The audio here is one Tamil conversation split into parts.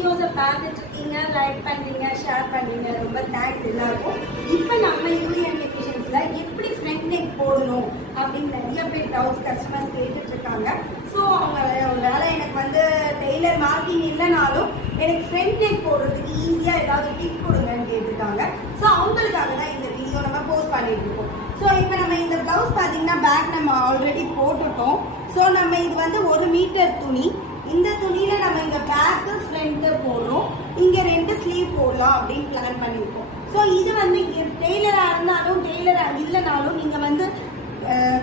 வீடியோஸை பார்த்துட்டு இருக்கீங்க, லைக் பண்ணுறீங்க, ஷேர் பண்ணுறீங்க. ரொம்ப தேங்க்ஸ் எல்லாருக்கும். இப்போ நம்ம யூஎன் வெக்கேஷன்ஸில் எப்படி ஃப்ரண்ட் நெக் போடணும் அப்படின்னு நிறைய பேர் டவுட்ஸ் கஸ்டமர்ஸ் கேட்டுட்டு இருக்காங்க. ஸோ அவங்க வேலை எனக்கு வந்து டெய்லர் மார்க்கிங் இல்லைனாலும் எனக்கு ஃப்ரண்ட் நெக் போடுறதுக்கு ஈஸியாக ஏதாவது டிப் கொடுங்கன்னு கேட்டிருக்காங்க. ஸோ அவங்களுக்காக தான் இந்த வீடியோ நம்ம போஸ்ட் பண்ணிட்டு இருக்கோம். ஸோ இப்போ நம்ம இந்த ப்ளவுஸ் பார்த்தீங்கன்னா பேக் நம்ம ஆல்ரெடி போட்டுட்டோம். ஸோ நம்ம இது வந்து 1 மீட்டர் துணி. இந்த துணியில நம்ம இங்க பேக்கு ஃப்ரண்ட் போடுறோம், இங்க 2 ஸ்லீவ் போடலாம் அப்படின்னு பிளான் பண்ணியிருக்கோம். ஸோ இது வந்து டெய்லரா இருந்தாலும் டெய்லரா இல்லைனாலும் நீங்க வந்து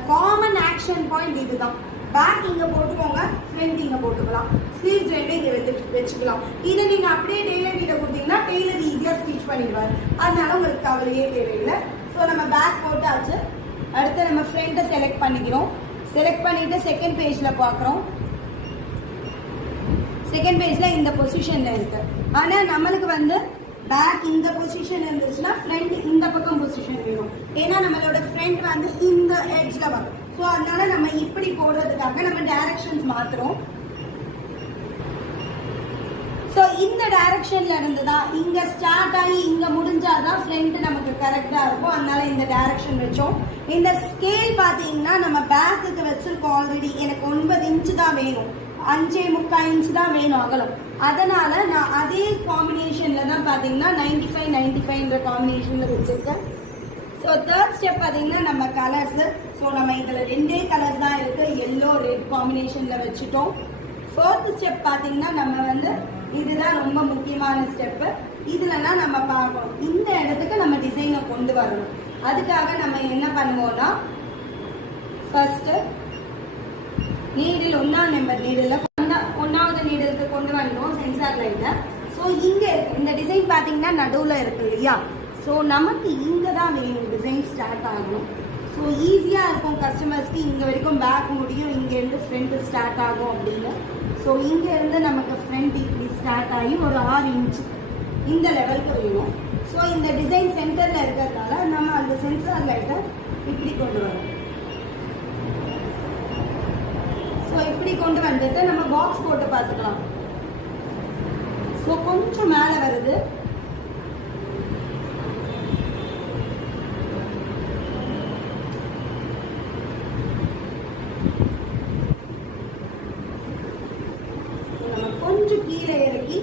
காமன் ஆக்ஷன் பாயிண்ட் இதுதான். பேக் இங்க போட்டுக்கோங்க, ஃப்ரண்ட் இங்க போட்டுக்கலாம், ஸ்லீவ்ஸ் 2 இங்க வச்சுக்கலாம். இதை நீங்க அப்படியே டெய்லர் கிட்ட கொடுத்தீங்கன்னா டெய்லர் ஈஸியா ஸ்டிச் பண்ணிடுவார். அதனால உங்களுக்கு கவலையே தேவையில்லை. ஸோ நம்ம பேக் போட்டாச்சு. அடுத்து நம்ம ஃப்ரண்ட்டை செலக்ட் பண்ணிக்கிறோம். செலக்ட் பண்ணிட்டு செகண்ட் பேஜ்ல பார்க்குறோம். செகண்ட் பேஜ்ல இந்த பொசிஷன்ல இருக்கு. ஆனா நம்மளுக்கு வந்து பேக் இந்த பொசிஷன் இருந்துச்சுன்னா ஃப்ரண்ட் இந்த பக்கம் பொசிஷன் வேணும். ஏன்னா நம்மளோட ஃப்ரண்ட் வந்து இந்த எட்ஜ்ல வரும். ஸோ அதனால நம்ம இப்படி போடுறதுக்காக நம்ம டைரக்ஷன்ஸ் மாத்துறோம். ஸோ இந்த டைரக்ஷன்ல இருந்து தான் இங்க ஸ்டார்ட் ஆகி இங்க முடிஞ்சாதான் ஃப்ரண்ட் நமக்கு கரெக்டா இருக்கும். அதனால இந்த டைரக்ஷன் வச்சோம். இந்த ஸ்கேல் பாத்தீங்கன்னா நம்ம பேக்குக்கு வச்சிருக்கோம் ஆல்ரெடி. எனக்கு 9 இன்ச்சு தான் வேணும், 5.25 இன்ச்சு தான் வேணும் அகலம். அதனால நான் அதே காம்பினேஷன்ல தான் பாத்தீங்கன்னா 95 காம்பினேஷன்ல வச்சிருக்கேன். ஸோ தேர்ட் ஸ்டெப் பாத்தீங்கன்னா நம்ம கலர்ஸ். ஸோ நம்ம இதுல 2 கலர்ஸ் தான் இருக்கு, எல்லோ ரெட் காம்பினேஷன்ல வச்சுட்டோம். ஃபோர்த் ஸ்டெப் பாத்தீங்கன்னா நம்ம வந்து இதுதான் ரொம்ப முக்கியமான ஸ்டெப். இதுலலாம் நம்ம பார்க்கணும் இந்த இடத்துக்கு நம்ம டிசைனை கொண்டு வரணும். அதுக்காக நம்ம என்ன பண்ணுவோம்னா ஃபர்ஸ்ட் நீடில் 1ஆம் நம்பர் நீடில் 1வது நீடலுக்கு கொண்டு வந்துடும் சென்சார் லைனை. ஸோ இங்கே இருக்கு இந்த டிசைன் பார்த்தீங்கன்னா நடுவில் இருக்கு இல்லையா. ஸோ நமக்கு இங்கே தான் வேணும் டிசைன் ஸ்டார்ட் ஆகணும். ஸோ ஈஸியாக இருக்கும் கஸ்டமர்ஸ்க்கு. இங்கே வரைக்கும் பேக் முடியும், இங்கேருந்து ஃப்ரண்ட் ஸ்டார்ட் ஆகும் அப்படின்னு. ஸோ இங்கேருந்து நமக்கு ஃப்ரண்ட் இப்படி ஸ்டார்ட் ஆகி ஒரு 6 இன்ச்சு இந்த லெவலுக்கு வேணும். ஸோ இந்த டிசைன் சென்டரில் இருக்கிறதால நம்ம அந்த சென்சார் லைட்டை இப்படி கொண்டு வரோம். ஸோ இப்படி கொண்டு வந்துட்டு நம்ம பாக்ஸ் போட்டு பார்த்துக்கலாம். ஸோ கொஞ்சம் மேலே வருது. நம்ம கொஞ்சம் கீழே இறக்கி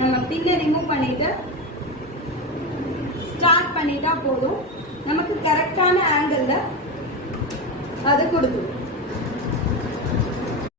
நம்ம பின்ன ரிமூவ் பண்ணிட்டு ஸ்டார்ட் பண்ணிட்டா போதும். நமக்கு கரெக்டான ஆங்கிள் அது கொடுக்கும்.